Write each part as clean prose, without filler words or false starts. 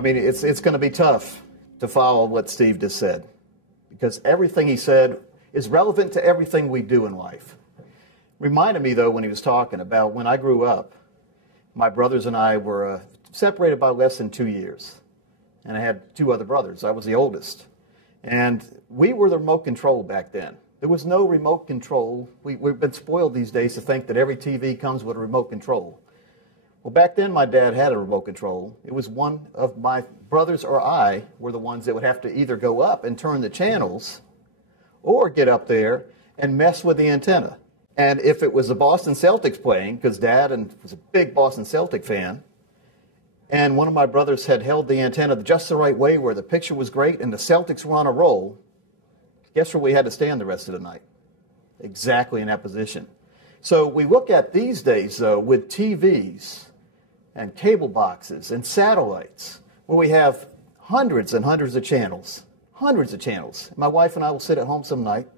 I mean, it's going to be tough to follow what Steve just said, because everything he said is relevant to everything we do in life. Reminded me, though, when he was talking about when I grew up, my brothers and I were separated by less than 2 years. And I had 2 other brothers. I was the oldest. And we were the remote control back then. There was no remote control. We've been spoiled these days to think that every TV comes with a remote control. Well, back then, my dad had a remote control. It was one of my brothers or I were the ones that would have to either go up and turn the channels or get up there and mess with the antenna. And if it was the Boston Celtics playing, because Dad was a big Boston Celtic fan, and one of my brothers had held the antenna just the right way where the picture was great and the Celtics were on a roll, guess where we had to stand the rest of the night? Exactly in that position. So we look at these days, though, with TVs and cable boxes and satellites, where we have hundreds and hundreds of channels. Hundreds of channels. My wife and I will sit at home some night.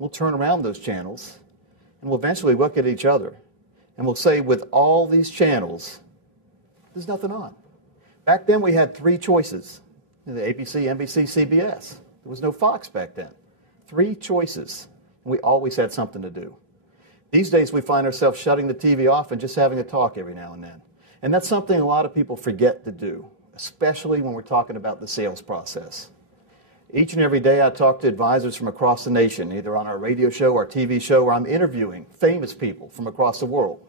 We'll turn around those channels, and we'll eventually look at each other, and we'll say, with all these channels, there's nothing on. Back then, we had 3 choices. The ABC, NBC, CBS. There was no Fox back then. 3 choices, and we always had something to do. These days, we find ourselves shutting the TV off and just having a talk every now and then. And that's something a lot of people forget to do, especially when we're talking about the sales process. Each and every day, I talk to advisors from across the nation, either on our radio show or TV show, or I'm interviewing famous people from across the world.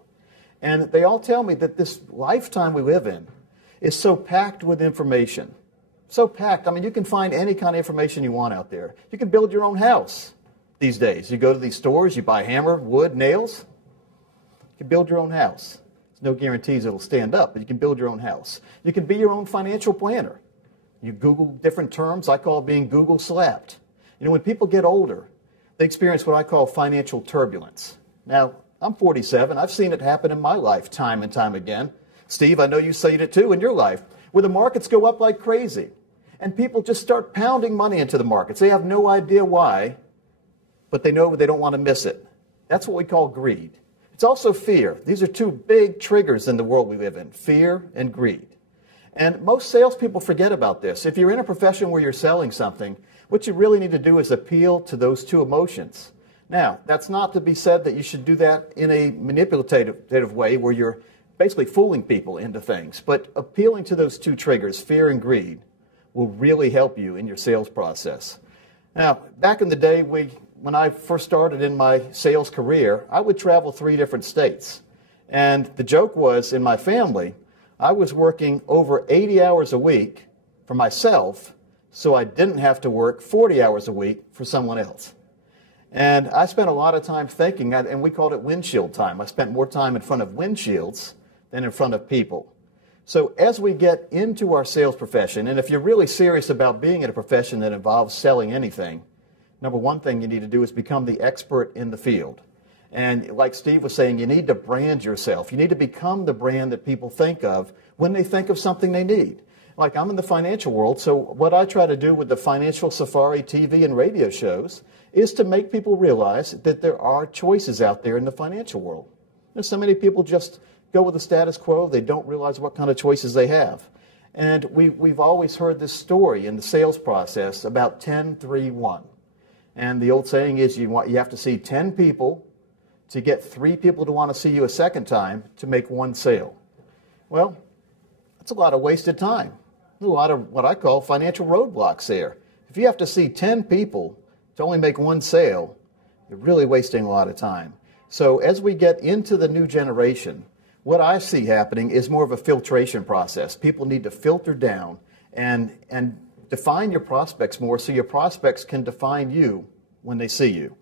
And they all tell me that this lifetime we live in is so packed with information. So packed. I mean, you can find any kind of information you want out there. You can build your own house these days. You go to these stores, you buy hammer, wood, nails. You can build your own house. There's no guarantees it'll stand up, but you can build your own house. You can be your own financial planner. You Google different terms. I call it being Google slapped. You know, when people get older, they experience what I call financial turbulence. Now, I'm 47. I've seen it happen in my life time and time again. Steve, I know you've seen it too in your life, where the markets go up like crazy. And people just start pounding money into the markets. They have no idea why, but they know they don't want to miss it. That's what we call greed. It's also fear. These are 2 big triggers in the world we live in, fear and greed. And most salespeople forget about this. If you're in a profession where you're selling something, what you really need to do is appeal to those 2 emotions. Now, that's not to be said that you should do that in a manipulative way where you're basically fooling people into things. But appealing to those 2 triggers, fear and greed, will really help you in your sales process. Now, back in the day, when I first started in my sales career, I would travel 3 different states. And the joke was, in my family, I was working over 80 hours a week for myself, so I didn't have to work 40 hours a week for someone else. And I spent a lot of time thinking, and we called it windshield time. I spent more time in front of windshields than in front of people. So as we get into our sales profession, and if you're really serious about being in a profession that involves selling anything, number 1 thing you need to do is become the expert in the field. And like Steve was saying, you need to brand yourself. You need to become the brand that people think of when they think of something they need. Like, I'm in the financial world, so what I try to do with the Financial Safari TV and radio shows is to make people realize that there are choices out there in the financial world. There's so many people just go with the status quo. They don't realize what kind of choices they have. And we've always heard this story in the sales process about 10-3-1. And the old saying is you have to see 10 people to get 3 people to want to see you a second time to make 1 sale. Well, that's a lot of wasted time. There's a lot of what I call financial roadblocks there. If you have to see 10 people to only make 1 sale, you're really wasting a lot of time. So as we get into the new generation, what I see happening is more of a filtration process. People need to filter down and define your prospects more so your prospects can define you when they see you.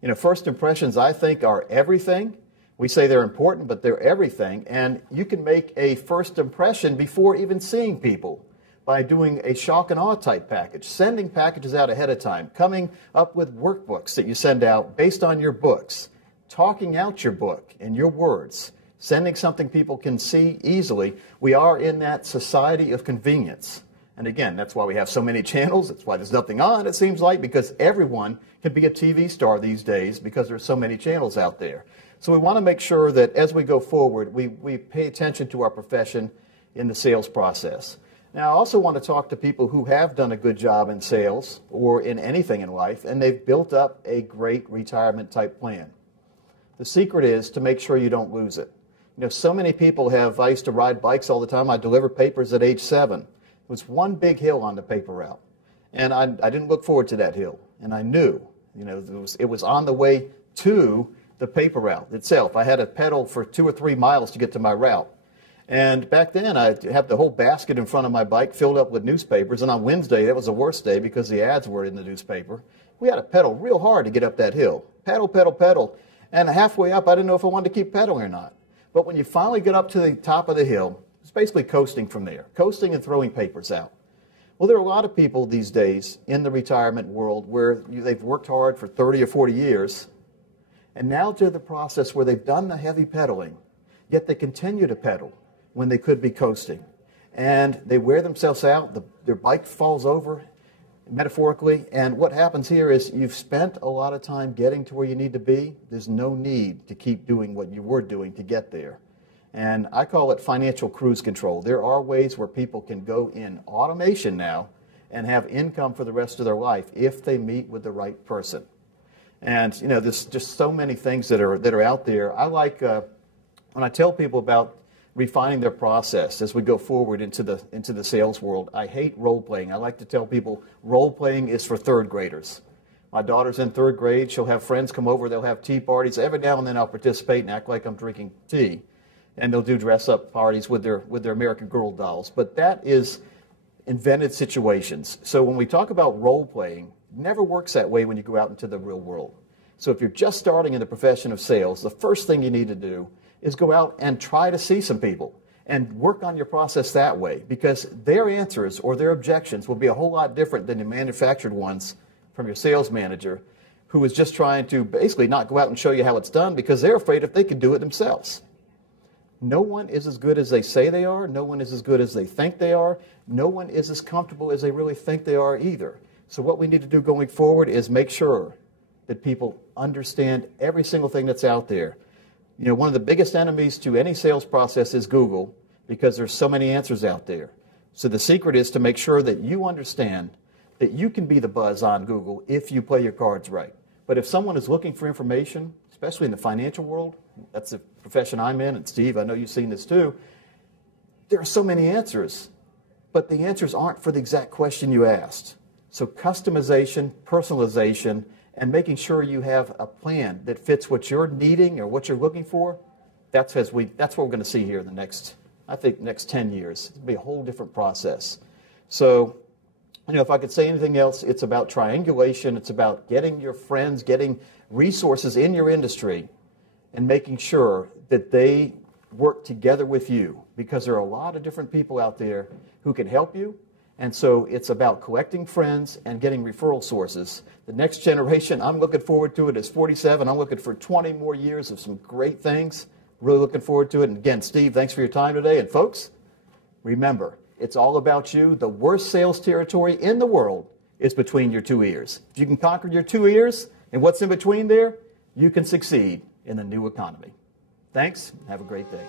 You know, first impressions, I think, are everything. We say they're important, but they're everything. And you can make a first impression before even seeing people by doing a shock and awe type package, sending packages out ahead of time, coming up with workbooks that you send out based on your books, talking out your book in your words, sending something people can see easily. We are in that society of convenience. And again, that's why we have so many channels. That's why there's nothing on, it seems like, because everyone can be a TV star these days because there's so many channels out there. So we want to make sure that as we go forward, we pay attention to our profession in the sales process. Now, I also want to talk to people who have done a good job in sales or in anything in life, and they've built up a great retirement type plan. The secret is to make sure you don't lose it. You know, so many people have, I used to ride bikes all the time. I delivered papers at age 7. It was one big hill on the paper route. And I didn't look forward to that hill. And I knew, you know, it was on the way to the paper route itself. I had to pedal for 2 or 3 miles to get to my route. And back then, I'd have the whole basket in front of my bike filled up with newspapers. And on Wednesday, that was the worst day because the ads were in the newspaper. We had to pedal real hard to get up that hill. Pedal, pedal, pedal. And halfway up, I didn't know if I wanted to keep pedaling or not. But when you finally get up to the top of the hill, it's basically coasting from there. Coasting and throwing papers out. Well, there are a lot of people these days in the retirement world where they've worked hard for 30 or 40 years. And now to the process where they've done the heavy pedaling, yet they continue to pedal when they could be coasting. And they wear themselves out, their bike falls over, metaphorically, and what happens here is you've spent a lot of time getting to where you need to be. There's no need to keep doing what you were doing to get there. And I call it financial cruise control. There are ways where people can go in automation now and have income for the rest of their life if they meet with the right person. And, you know, there's just so many things that are out there. I like, when I tell people about refining their process as we go forward into the sales world, I hate role-playing. I like to tell people role-playing is for third graders. My daughter's in 3rd grade. She'll have friends come over. They'll have tea parties. Every now and then I'll participate and act like I'm drinking tea. And they'll do dress-up parties with their American Girl dolls. But that is invented situations. So when we talk about role-playing, it never works that way when you go out into the real world. So if you're just starting in the profession of sales, the first thing you need to do is go out and try to see some people and work on your process that way, because their answers or their objections will be a whole lot different than the manufactured ones from your sales manager, who is just trying to basically not go out and show you how it's done because they're afraid if they can do it themselves. No one is as good as they say they are. No one is as good as they think they are. No one is as comfortable as they really think they are either. So what we need to do going forward is make sure that people understand every single thing that's out there. You know, one of the biggest enemies to any sales process is Google, because there's so many answers out there. So the secret is to make sure that you understand that you can be the buzz on Google if you play your cards right. But if someone is looking for information, especially in the financial world, that's the profession I'm in, and Steve, I know you've seen this too, there are so many answers, but the answers aren't for the exact question you asked. So customization, personalization, and making sure you have a plan that fits what you're needing or what you're looking for, that's what we're going to see here in the next, I think, next 10 years. It'll be a whole different process. So, you know, if I could say anything else, it's about triangulation. It's about getting your friends, getting resources in your industry, and making sure that they work together with you, because there are a lot of different people out there who can help you. And so it's about collecting friends and getting referral sources. The next generation, I'm looking forward to it. It's 47. I'm looking for 20 more years of some great things. Really looking forward to it. And again, Steve, thanks for your time today. And folks, remember, it's all about you. The worst sales territory in the world is between your 2 ears. If you can conquer your 2 ears and what's in between there, you can succeed in the new economy. Thanks. Have a great day.